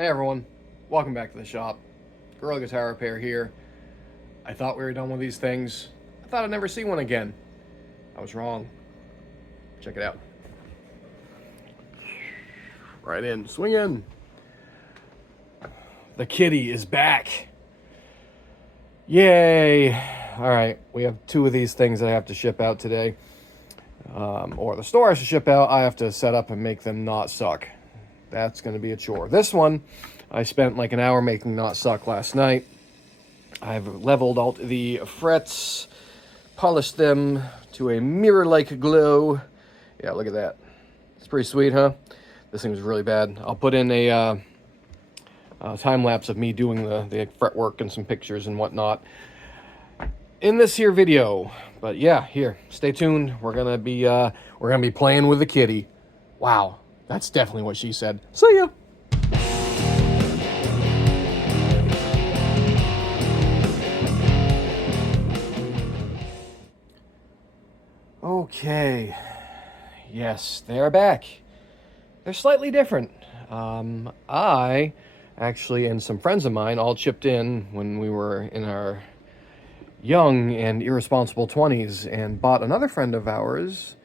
Hey everyone, welcome back to the shop. Gorilla Guitar Repair here. I thought we were done with these things. I thought I'd never see one again. I was wrong. Check it out. Right in, swing in. The kitty is back. Yay! Alright, we have two of these things that I have to ship out today. Or the store has to ship out, I have to set up and make them not suck. That's going to be a chore. This one, I spent like an hour making not suck last night. I've leveled out the frets, polished them to a mirror-like glow. Yeah, look at that. It's pretty sweet, huh? This thing was really bad. I'll put in a time-lapse of me doing the fretwork and some pictures and whatnot in this here video. But yeah, here, stay tuned. We're gonna be playing with the kitty. Wow. That's definitely what she said. See ya! Okay. Yes, they are back. They're slightly different. I actually and some friends of mine all chipped in when we were in our young and irresponsible 20s and bought another friend of ours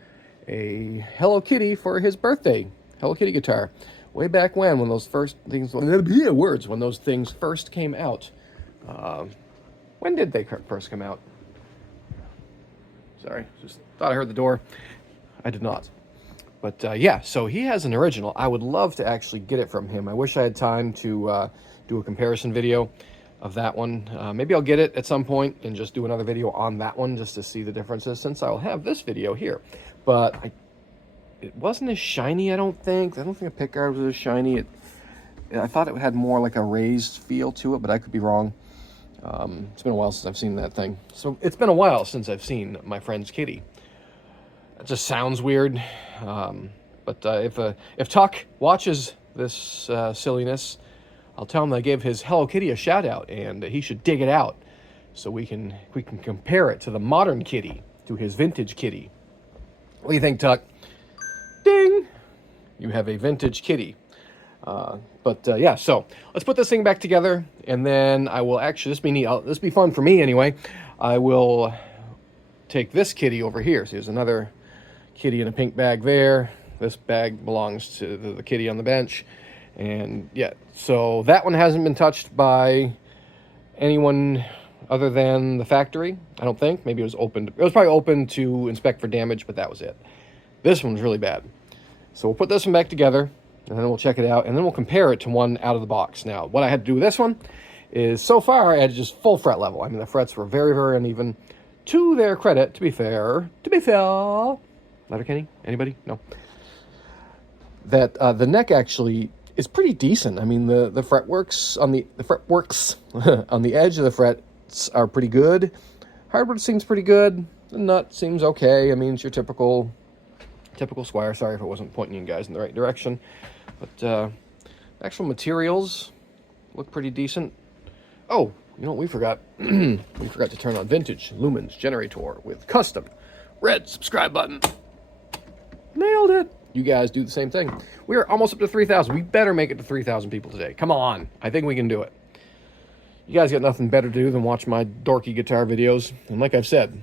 a Hello Kitty for his birthday. Hello Kitty guitar, way back when those first things, when those things first came out. When did they first come out? Sorry, just thought I heard the door. I did not. But yeah, so he has an original. I would love to actually get it from him. I wish I had time to do a comparison video of that one. Maybe I'll get it at some point and just do another video on that one just to see the differences, since I'll have this video here. But it wasn't as shiny, I don't think. I don't think a pickguard was as shiny. I thought it had more like a raised feel to it, but I could be wrong. It's been a while since I've seen that thing. So it's been a while since I've seen my friend's kitty. It just sounds weird. But if Tuck watches this silliness, I'll tell him that I gave his Hello Kitty a shout out, and he should dig it out so we can compare it to the modern kitty, to his vintage kitty. What do you think, Tuck? Ding! You have a vintage kitty. Yeah, so let's put this thing back together, and then I will actually, this be fun for me anyway. I will take this kitty over here. So there's another kitty in a pink bag there. This bag belongs to the kitty on the bench. And yeah, so that one hasn't been touched by anyone other than the factory, I don't think. Maybe it was opened. It was probably open to inspect for damage, but that was it. This one's really bad. So we'll put this one back together, and then we'll check it out, and then we'll compare it to one out of the box. Now, what I had to do with this one is, so far, I had just full fret level. I mean, the frets were very, very uneven. To their credit, to be fair, Letterkenny? Anybody? No. That the neck actually is pretty decent. I mean, the fretworks on the fretworks on the edge of the frets are pretty good. Hardwood seems pretty good. The nut seems okay. I mean, it's your typical Squire. Sorry if I wasn't pointing you guys in the right direction. But actual materials look pretty decent. Oh, you know what we forgot? We forgot to turn on vintage lumens generator with custom red subscribe button. Nailed it. You guys do the same thing. We are almost up to 3,000. We better make it to 3,000 people today. Come on. I think we can do it. You guys got nothing better to do than watch my dorky guitar videos. And like I've said,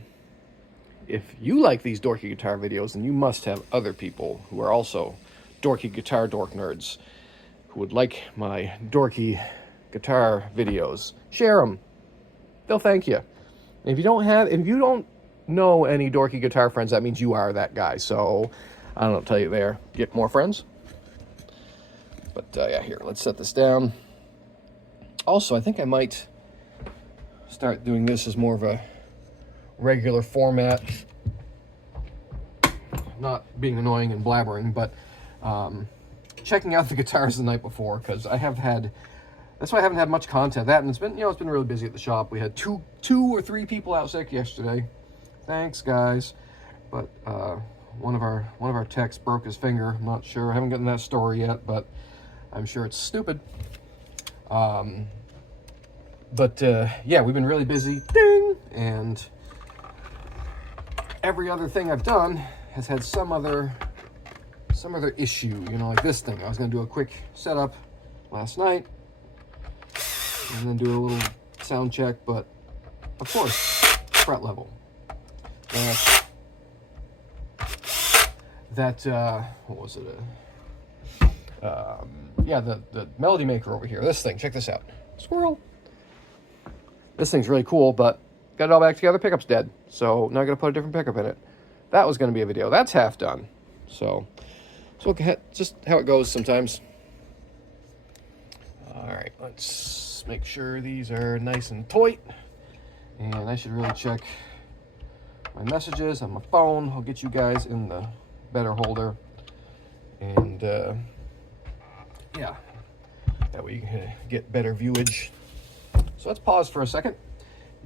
if you like these dorky guitar videos, then you must have other people who are also dorky guitar dork nerds who would like my dorky guitar videos. Share them. They'll thank you. And if you don't know any dorky guitar friends, that means you are that guy. So I don't know, tell you there. Get more friends. But yeah, here, let's set this down. Also, I think I might start doing this as more of a regular format. Not being annoying and blabbering, but checking out the guitars the night before, because that's why I haven't had much content. That, and it's been really busy at the shop. We had two or three people out sick yesterday. Thanks, guys. But one of our techs broke his finger. I'm not sure. I haven't gotten that story yet, but I'm sure it's stupid. Yeah, we've been really busy. Ding! And every other thing I've done has had some other issue. You know, like this thing. I was going to do a quick setup, last night, and then do a little sound check. But of course, fret level. What was it? Yeah, the Melody Maker over here. This thing, check this out. Squirrel. This thing's really cool, but got it all back together. Pickup's dead, so now I gotta put a different pickup in it. That was gonna be a video. That's half done. So just how it goes sometimes. All right, let's make sure these are nice and tight. And I should really check my messages on my phone. I'll get you guys in the better holder. And yeah, that way you can get better viewage. So let's pause for a second.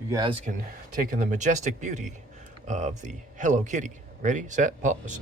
You guys can take in the majestic beauty of the Hello Kitty. Ready, set, pause.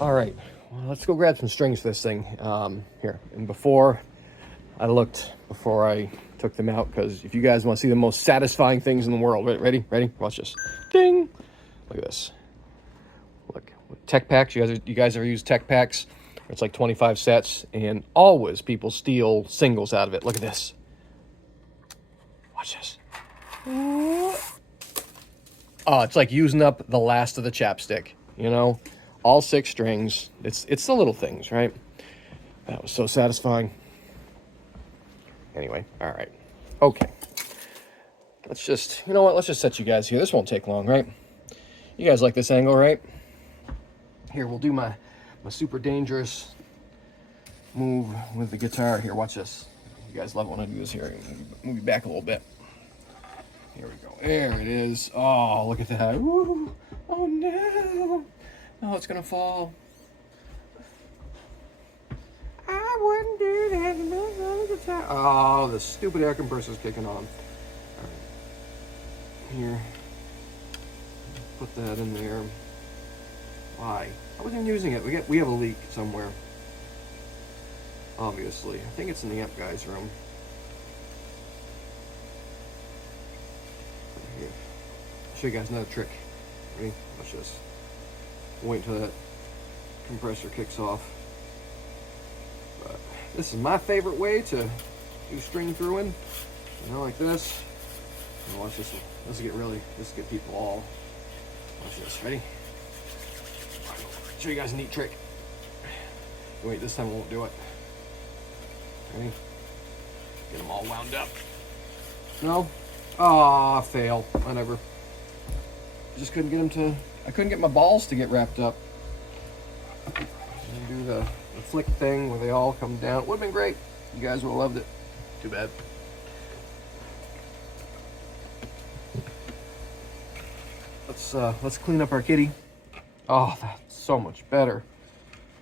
All right, well, let's go grab some strings for this thing. Here, and before I took them out, because if you guys want to see the most satisfying things in the world, ready? Watch this. Ding! Look at this. Look, tech packs. You guys ever use tech packs? It's like 25 sets, and always people steal singles out of it. Look at this. Watch this. Oh, it's like using up the last of the chapstick, you know? All 6 strings. It's the little things, right? That was so satisfying. Anyway, all right. Okay. Let's just, you know what? Let's just set you guys here. This won't take long, right? You guys like this angle, right? Here, we'll do my super dangerous move with the guitar. Here, watch this. You guys love when I do this here. Move you back a little bit. Here we go. There it is. Oh, look at that. Woo. Oh, no. Oh, it's gonna fall. I wouldn't do that. Oh, the stupid air compressor's kicking on. All right. Here. Put that in there. Why? I wasn't even using it. We have a leak somewhere. Obviously. I think it's in the amp guy's room. Here. I'll show you guys another trick. Ready? Watch this. Wait until that compressor kicks off. But this is my favorite way to do string throughing. You know, like this. And watch this. This will get people all. Watch this. Ready? Show you guys a neat trick. Wait, this time I won't do it. Ready? Get them all wound up. No? Ah, fail. Whatever. Just couldn't get them to. I couldn't get my balls to get wrapped up. And do the flick thing where they all come down. It would have been great. You guys would have loved it. Too bad. Let's clean up our kitty. Oh, that's so much better.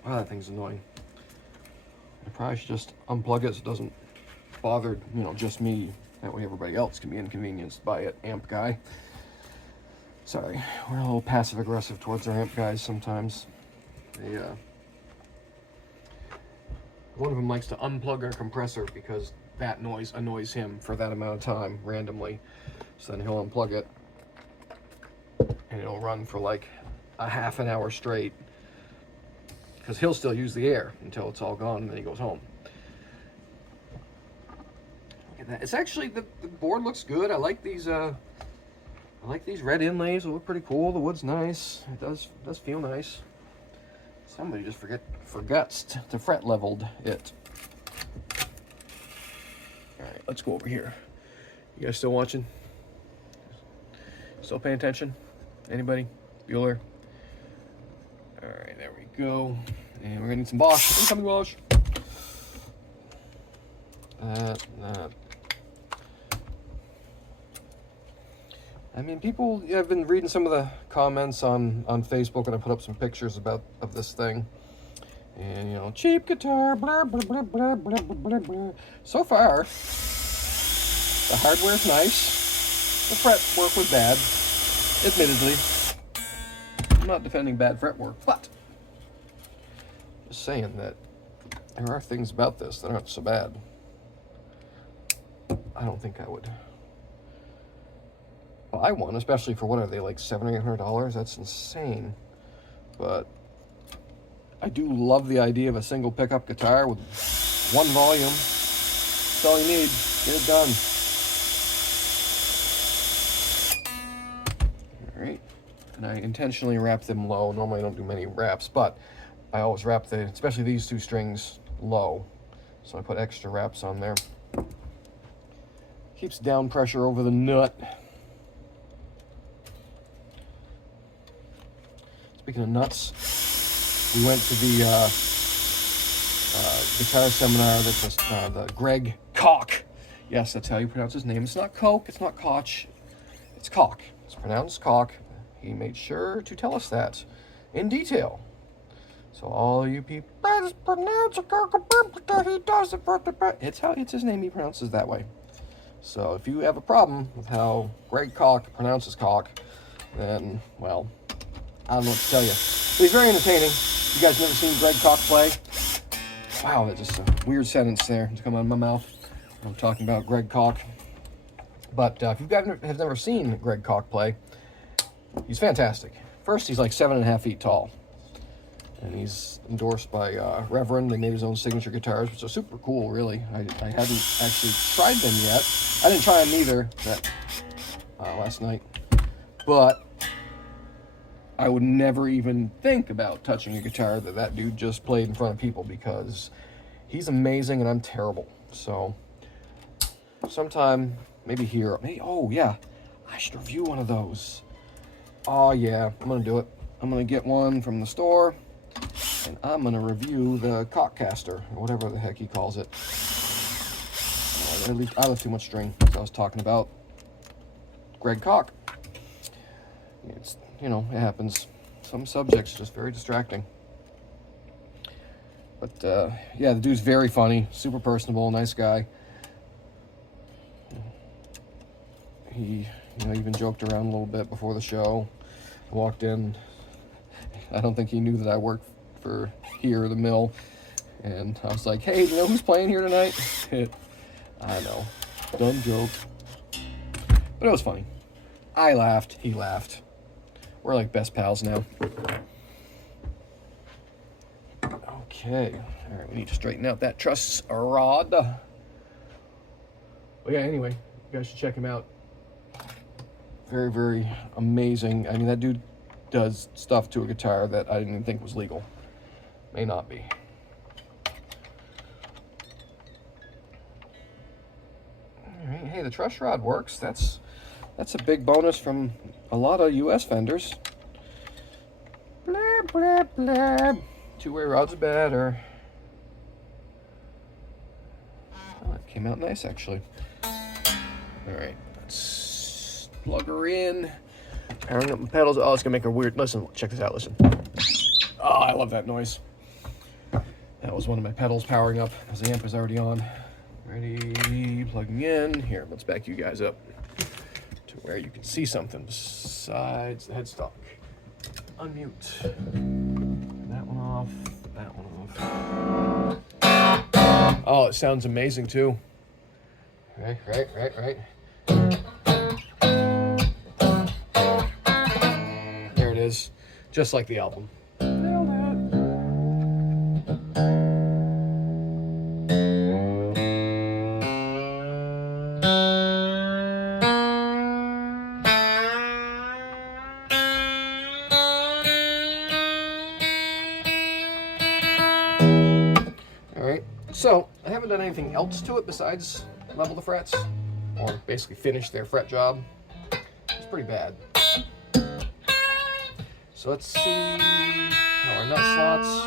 Wow, that thing's annoying. I probably should just unplug it so it doesn't bother, you know, just me. That way everybody else can be inconvenienced by it, amp guy. Sorry, we're a little passive-aggressive towards our amp guys sometimes. One of them likes to unplug our compressor because that noise annoys him for that amount of time, randomly. So then he'll unplug it, and it'll run for like a half an hour straight. Because he'll still use the air until it's all gone, and then he goes home. Look at that. It's actually, the board looks good. I like these red inlays. They look pretty cool. The wood's nice. It does feel nice. Somebody just forgets to fret leveled it. All right, let's go over here. You guys still watching? Still paying attention? Anybody? Bueller? All right, there we go. And we're gonna need some Bosch. Incoming Bosch. I mean, people have been reading some of the comments on Facebook, and I put up some pictures of this thing. And, you know, cheap guitar, blah, blah, blah, blah, blah, blah, blah. So far, the hardware's nice. The fretwork was bad, admittedly. I'm not defending bad fretwork, but just saying that there are things about this that aren't so bad. I don't think I would buy one, especially for, what are they, like $700 or $800? That's insane. But I do love the idea of a single pickup guitar with one volume. That's all you need. Get it done. All right. And I intentionally wrap them low. Normally I don't do many wraps, but I always wrap especially these two strings, low. So I put extra wraps on there. Keeps down pressure over the nut. Speaking of nuts, we went to the guitar seminar that was the Greg Koch. Yes, that's how you pronounce his name. It's not Koch, it's not Koch, it's Koch. It's pronounced Koch. He made sure to tell us that in detail. So all you people, that is pronounced, he does it. It's his name, he pronounces that way. So if you have a problem with how Greg Koch pronounces Koch, then, well, I don't know what to tell you. But he's very entertaining. You guys never seen Greg Koch play? Wow, that's just a weird sentence there to come out of my mouth when I'm talking about Greg Koch. But if you guys have never seen Greg Koch play, he's fantastic. First, he's like 7.5 feet tall. And he's endorsed by Reverend. They made his own signature guitars, which are super cool, really. I hadn't actually tried them yet. I didn't try them either last night. But I would never even think about touching a guitar that dude just played in front of people, because he's amazing and I'm terrible. So sometime, maybe here, oh yeah, I should review one of those. Oh yeah, I'm gonna do it. I'm gonna get one from the store, and I'm gonna review the Kochcaster, or whatever the heck he calls it. At least I left too much string, as I was talking about Greg Koch. It's, you know, it happens. Some subjects just very distracting. But yeah, the dude's very funny, super personable, nice guy. He, you know, even joked around a little bit before the show. I walked in. I don't think he knew that I worked for here, the mill. And I was like, hey, do you know who's playing here tonight? I know. Dumb joke. But it was funny. I laughed. He laughed. We're like best pals now. Okay. All right, we need to straighten out that truss rod. But yeah, anyway, you guys should check him out. Very, very amazing. I mean, that dude does stuff to a guitar that I didn't even think was legal. May not be. All right. Hey, the truss rod works. That's a big bonus from a lot of US Fenders. Blab, blab, blab. Two-way rod's better. Oh, it came out nice, actually. All right, let's plug her in. Powering up my pedals. Oh, it's gonna make a weird, listen, check this out, listen. Oh, I love that noise. That was one of my pedals powering up, because the amp is already on. Ready, plugging in. Here, let's back you guys up to where you can see something besides the headstock. Unmute. That one off. That one off. Oh, it sounds amazing too. Right. There it is. Just like the album. Nailed it. So, I haven't done anything else to it besides level the frets, or basically finish their fret job. It's pretty bad. So let's see how our nut slots.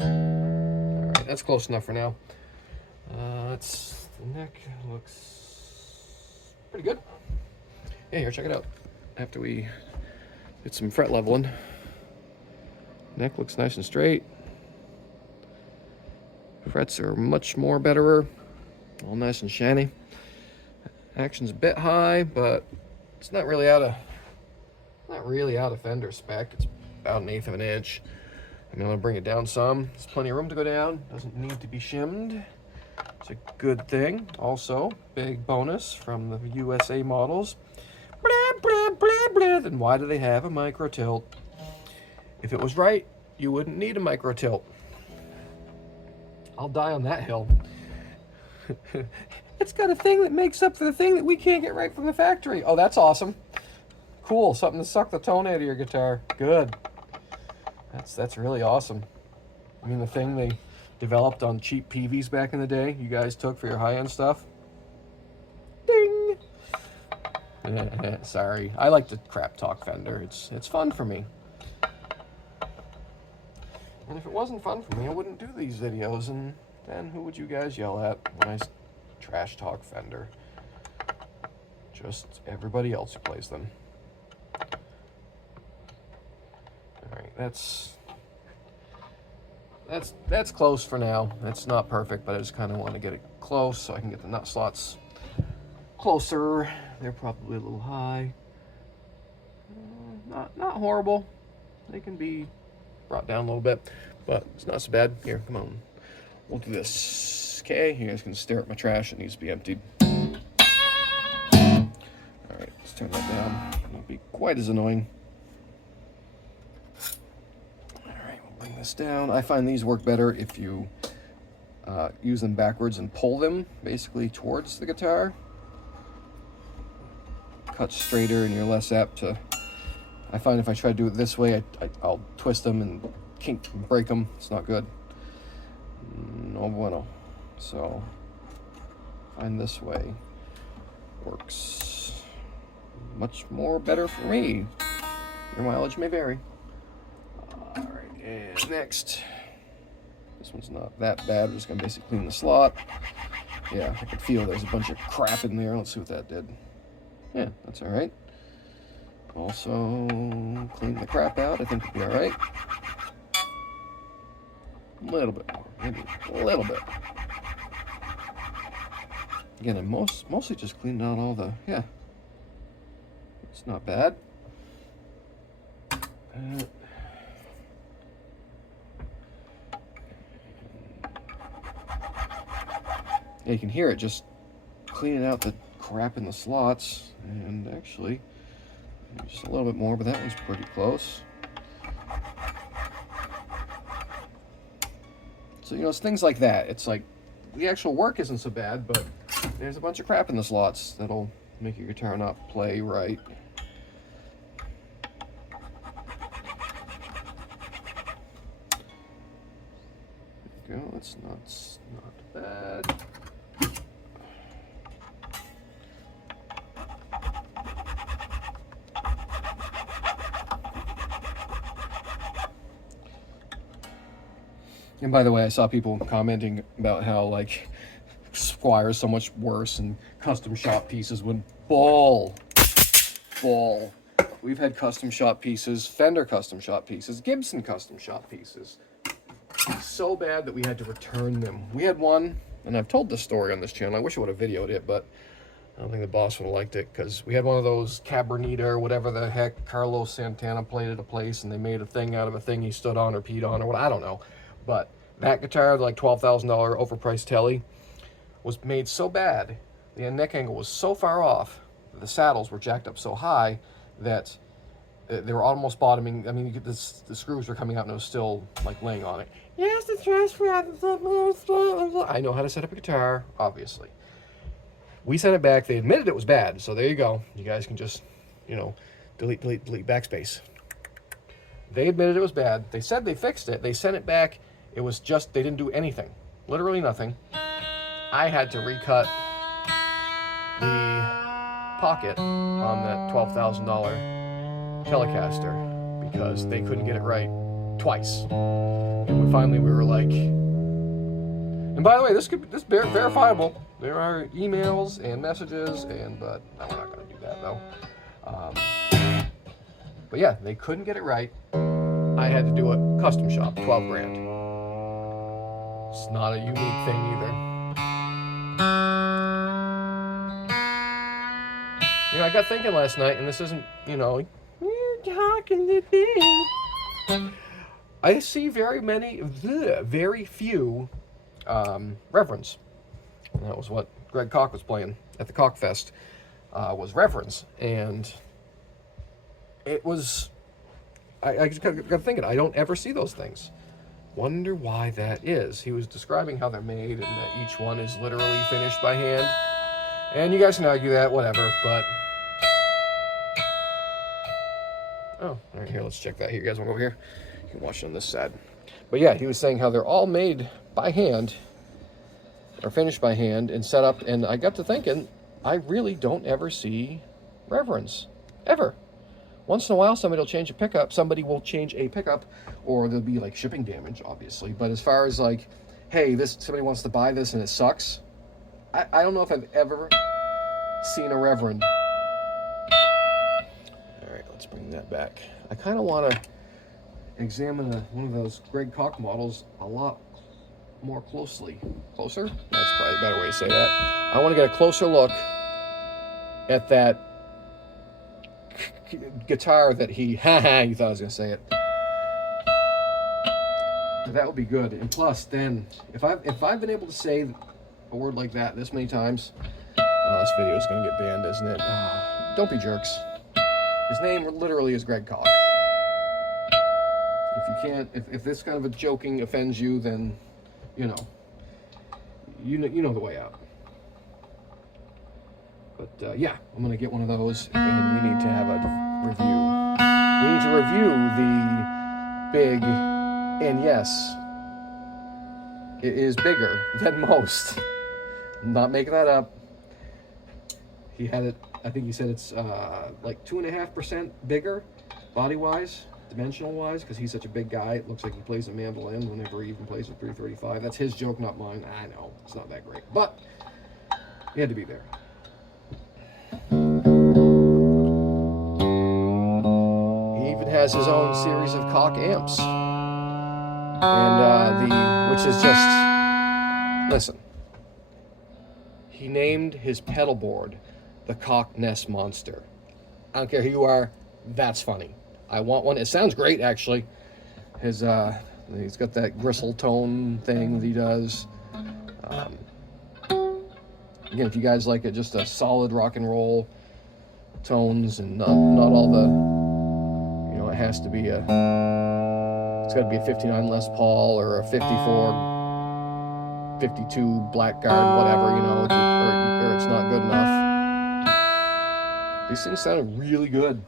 Alright, that's close enough for now. The Neck looks pretty good. Hey, here, check it out. After we did some fret leveling, neck looks nice and straight. Frets are much more betterer, all nice and shiny. Action's a bit high, but it's not really out of Fender spec. It's about 1/8 of an inch. I'm gonna bring it down some. There's plenty of room to go down. Doesn't need to be shimmed. It's a good thing. Also, big bonus from the USA models. Blah, blah, blah, blah. Then why do they have a micro tilt? If it was right, you wouldn't need a micro tilt. I'll die on that hill. It's got a thing that makes up for the thing that we can't get right from the factory. Oh, that's awesome. Cool, something to suck the tone out of your guitar. Good. That's really awesome. I mean, the thing they developed on cheap PVs back in the day, you guys took for your high-end stuff. Ding! Sorry, I like to crap talk Fender. It's fun for me. And if it wasn't fun for me, I wouldn't do these videos, and then who would you guys yell at when I trash talk Fender? Just everybody else who plays them. Alright, that's close for now. It's not perfect, but I just kind of want to get it close so I can get the nut slots closer. They're probably a little high. Not horrible. They can be brought down a little bit, but it's not so bad. Here, come on. We'll do this. Okay, you guys can stare at my trash. It needs to be emptied. Alright, let's turn that down. It won't be quite as annoying. Alright, we'll bring this down. I find these work better if you use them backwards and pull them basically towards the guitar. Cut straighter and you're less apt to... I find if I try to do it this way, I'll twist them and kink and break them. It's not good. No bueno. So, find this way works much more better for me. Your mileage may vary. Alright, and next. This one's not that bad. We're just going to basically clean the slot. Yeah, I can feel there's a bunch of crap in there. Let's see what that did. Yeah, that's alright. Also, clean the crap out. I think it'll be alright. A little bit more, maybe a little bit. Again, I mostly just cleaned out all the, yeah. It's not bad. Yeah, you can hear it just cleaning out the crap in the slots, and actually just a little bit more, but that one's pretty close. So, you know, it's things like that. It's like the actual work isn't so bad, but there's a bunch of crap in the slots that'll make your guitar not play right. There we go. That's not bad. And by the way, I saw people commenting about how, like, Squire's so much worse and custom shop pieces would bull. We've had custom shop pieces, Fender custom shop pieces, Gibson custom shop pieces. So bad that we had to return them. We had one, and I've told this story on this channel. I wish I would have videoed it, but I don't think the boss would have liked it, because we had one of those Cabernita or whatever the heck Carlos Santana played at a place, and they made a thing out of a thing he stood on or peed on or what, I don't know. But that guitar, the like $12,000 overpriced telly, was made so bad, the neck angle was so far off, the saddles were jacked up so high that they were almost bottoming. I mean, the screws were coming out and it was still like laying on it. Yes, the transfer. I know how to set up a guitar, obviously. We sent it back. They admitted it was bad, so there you go. You guys can just, you know, delete backspace. They admitted it was bad. They said they fixed it. They sent it back. It was just, they didn't do anything. Literally nothing. I had to recut the pocket on that $12,000 Telecaster because they couldn't get it right twice. And finally we were like, and by the way, this verifiable. There are emails and messages, but no, we're not going to do that though. But yeah, they couldn't get it right. I had to do a custom shop, 12 grand. It's not a unique thing either. You know, I got thinking last night, and this isn't, you know, we're talking the thing. I see very few reverends. And that was what Greg Koch was playing at the Koch Fest, was reverends. And it was, I just got thinking, I don't ever see those things. Wonder why that is. He was describing how they're made and that each one is literally finished by hand. And you guys can argue that, whatever, but... Oh, all right, here, let's check that here. You guys want to go over here? You can watch it on this side. But yeah, he was saying how they're all made by hand, or finished by hand, and set up, and I got to thinking, I really don't ever see reverends. Ever. Once in a while, somebody will change a pickup, or there'll be like shipping damage, obviously. But as far as like, hey, somebody wants to buy this and it sucks, I don't know if I've ever seen a reverend. All right, let's bring that back. I kind of want to examine one of those Greg Koch models a lot more closely. Closer? That's probably a better way to say that. I want to get a closer look at that guitar that he, you thought I was going to say it. That would be good. And plus, then, if I've been able to say a word like that this many times, this video is going to get banned, isn't it? Don't be jerks. His name literally is Greg Koch. If you can't, if this kind of a joking offends you, then, you know the way out. But yeah, I'm going to get one of those, and we need to have a review. We need to review the big, and yes, it is bigger than most. I'm not making that up. He had it, I think he said it's like 2.5% bigger, body-wise, dimensional-wise, because he's such a big guy. It looks like he plays a mandolin whenever he even plays a 335. That's his joke, not mine. I know, it's not that great, but he had to be there. He even has his own series of Koch amps, and which is just, listen. He named his pedal board the Koch Nest Monster. I don't care who you are, that's funny. I want one. It sounds great, actually. He's got that gristle tone thing that he does. Again, if you guys like it, just a solid rock and roll tones, and not all the, it has to be it's got to be a 59 Les Paul or a 54, 52 Blackguard, whatever, or it's not good enough. These things sounded really good.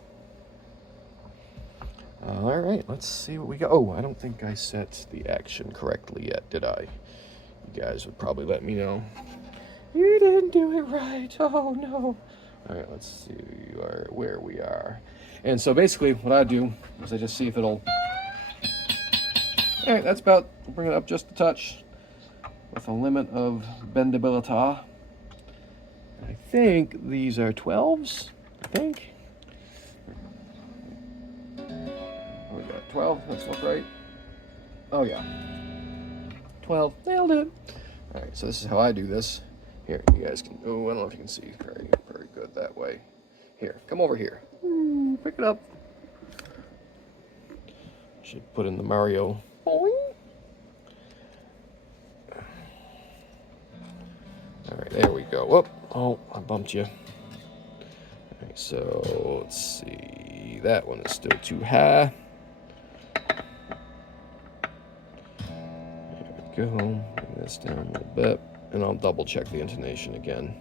All right, let's see what we got. Oh, I don't think I set the action correctly yet, did I? You guys would probably let me know. You didn't do it right. Oh, no. All right, let's see where we are. And so basically what I do is I just see if it'll... All right, that's about... We'll bring it up just a touch with a limit of bendability. I think these are 12s, I think. We got 12, let's look right. Oh, yeah. 12, nailed it. All right, so this is how I do this. Here, you guys can, I don't know if you can see very, very good that way. Here, come over here. Pick it up. Should put in the Mario. All right, there we go. Whoop. Oh, I bumped you. All right, so let's see. That one is still too high. There we go. Bring this down a little bit. And I'll double check the intonation again.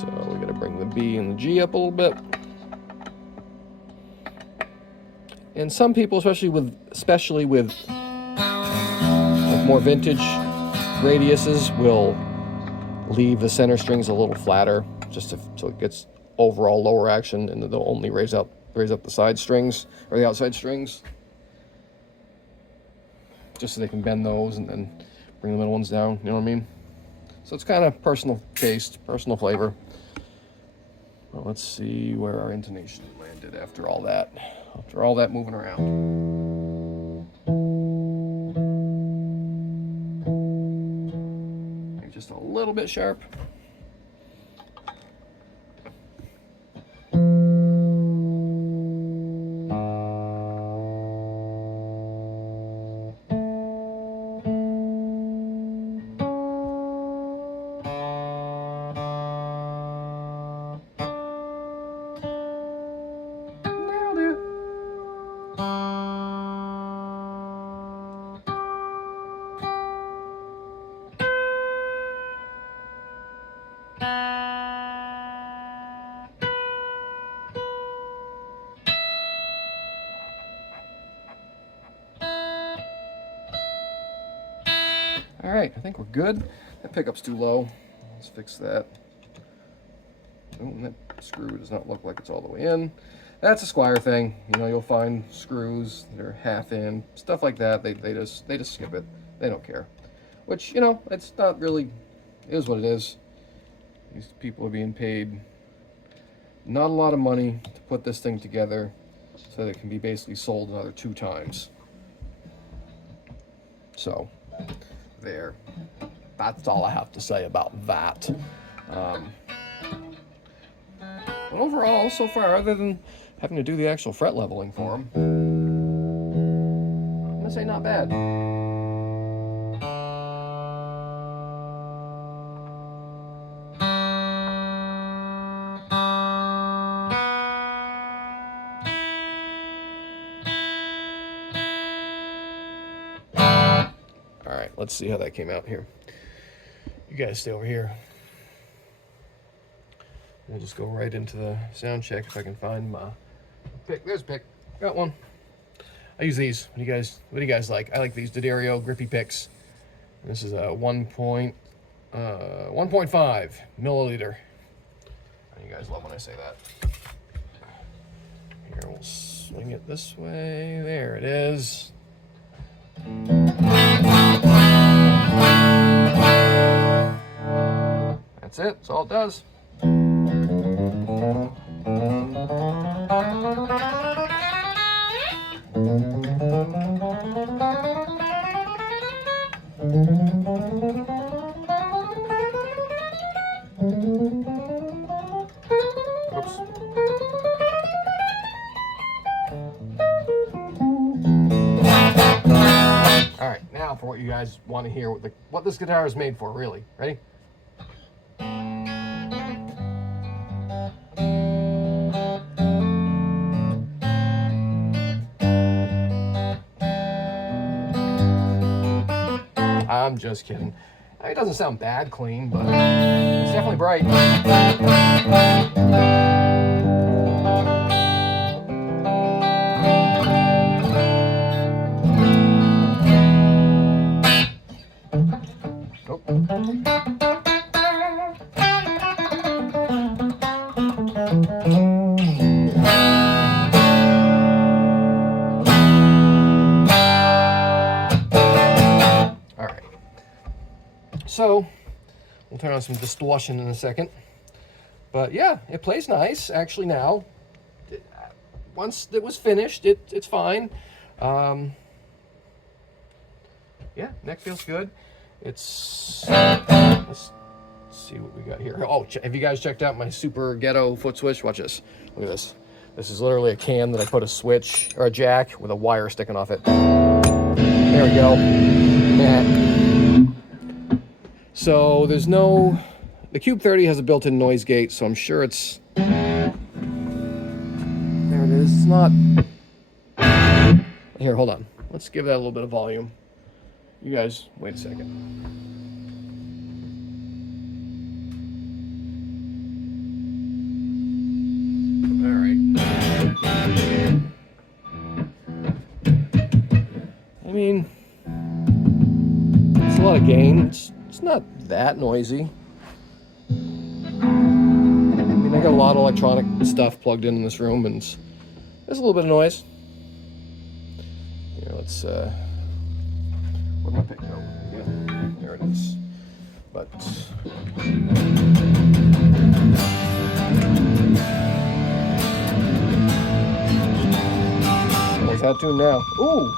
So we gotta bring the B and the G up a little bit. And some people, especially with like more vintage radiuses, will leave the center strings a little flatter, just so it gets overall lower action, and they'll only raise up raise up the side strings or the outside strings, just so they can bend those and then bring the middle ones down. You know what I mean? So it's kind of personal taste, personal flavor. Well, let's see where our intonation landed after all that moving around. Maybe just a little bit sharp. All right, I think we're good. That pickup's too low. Let's fix that. Oh, that screw does not look like it's all the way in. That's a Squire thing. You know, you'll find screws that are half in, stuff like that. They just skip it. They don't care. Which, you know, it's not really, it is what it is. These people are being paid not a lot of money to put this thing together so that it can be basically sold another 2 times. So, there. That's all I have to say about that. But overall, so far, other than having to do the actual fret leveling for them, I'm gonna say not bad. All right, let's see how that came out here. You guys stay over here. I'll just go right into the sound check if I can find my pick. There's a pick. Got one. I use these. What do you guys like? I like these D'Addario grippy picks. This is a 1.5 milliliter. You guys love when I say that. Here, we'll swing it this way. There it is. That's it. That's all it does. Oops. All right, now for what you guys want to hear, what this guitar is made for, really. Ready? I'm just kidding. It doesn't sound bad clean, but it's definitely bright. Nope. So, we'll turn on some distortion in a second. But yeah, it plays nice, actually now. Once it was finished, it's fine. Yeah, neck feels good. Let's see what we got here. Oh, have you guys checked out my super ghetto foot switch? Watch this. Look at this. This is literally a can that I put a switch, or a jack, with a wire sticking off it. There we go. Yeah. So there's no, the Cube 30 has a built-in noise gate, so I'm sure it's, there it is, it's not, here, hold on, let's give that a little bit of volume. You guys, wait a second. All right. I mean, it's a lot of gain. It's not that noisy. I mean, I got a lot of electronic stuff plugged in this room, and There's a little bit of noise. Here, let's, where'd my pick go? Yeah, there it is. But, what's that tune now? Ooh!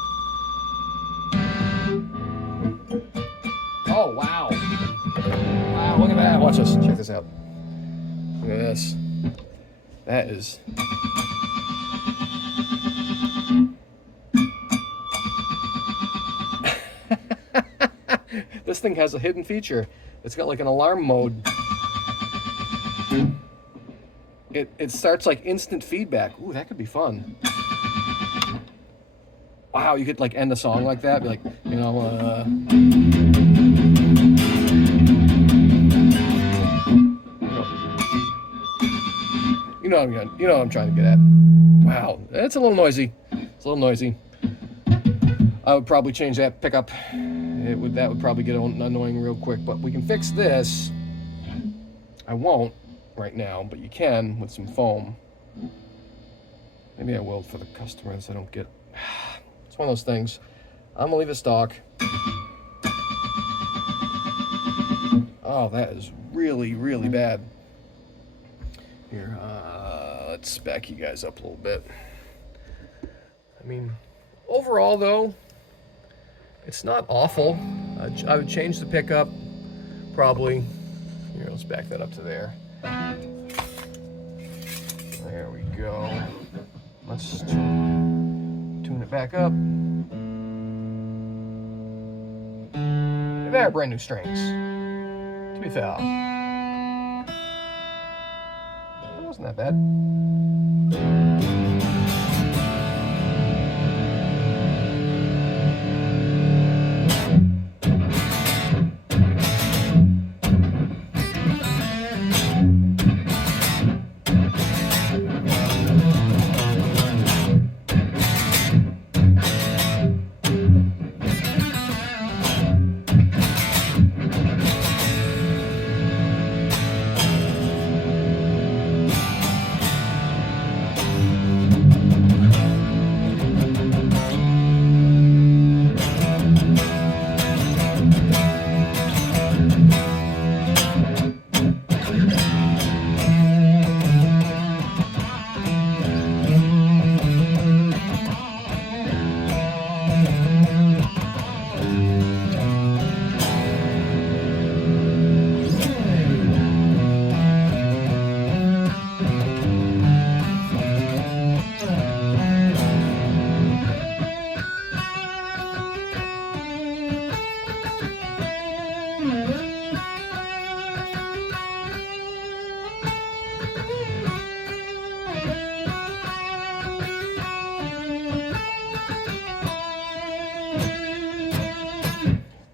Oh, wow. Wow, look at that. Watch this. Check this out. Look at this. That is... This thing has a hidden feature. It's got like an alarm mode. It starts like instant feedback. Ooh, that could be fun. Wow, you could like end the song like that. Be like, you know, you know what I'm trying to get at. Wow, it's a little noisy. It's a little noisy. I would probably change that pickup. That would probably get annoying real quick, but we can fix this. I won't right now, but you can with some foam. Maybe I will for the customers. I don't get. It's one of those things. I'm gonna leave it stock. Oh, that is really, really bad. Here, let's back you guys up a little bit. I mean, overall though, it's not awful. I would change the pickup, probably. Here, let's back that up to there. There we go. Let's tune it back up. They're brand new strings, to be fair. It wasn't that bad.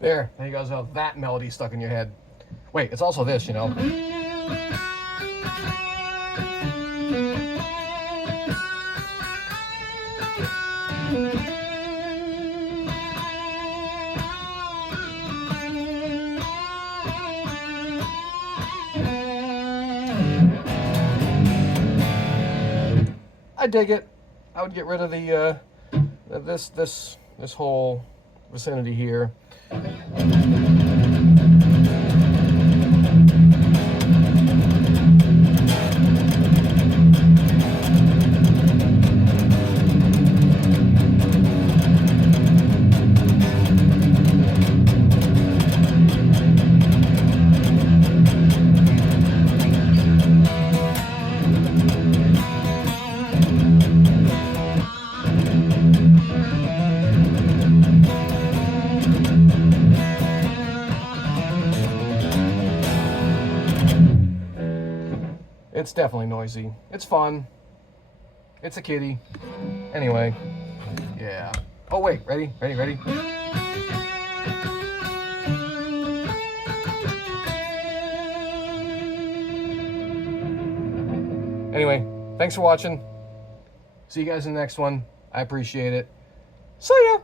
There you guys have that melody stuck in your head. Wait, it's also this, you know. I dig it. I would get rid of the this whole vicinity here. It's definitely noisy. It's fun. It's a kitty. Anyway, yeah. Oh wait, ready? Anyway, thanks for watching. See you guys in the next one. I appreciate it. See ya!